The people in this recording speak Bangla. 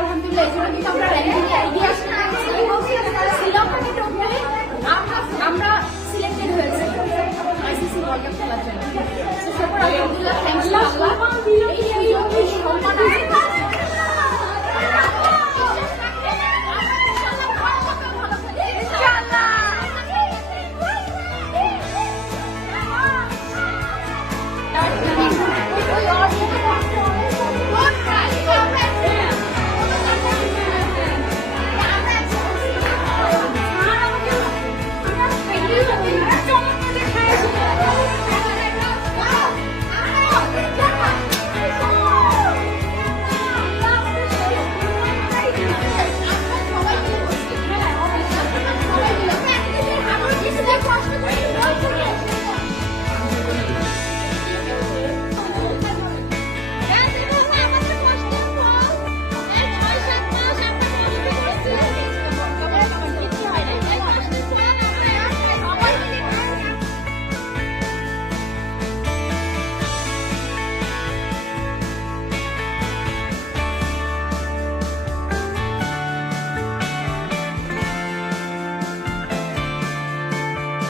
আলহামদুলিল্লাহ কিন্তু আমরা র্যাঙ্কিংয়ে এগিয়ে আসতে আমরা আমরা সিলেক্টেড হয়েছি। আইসিসি ওয়ার্ল্ড কাপ খেলার জন্য।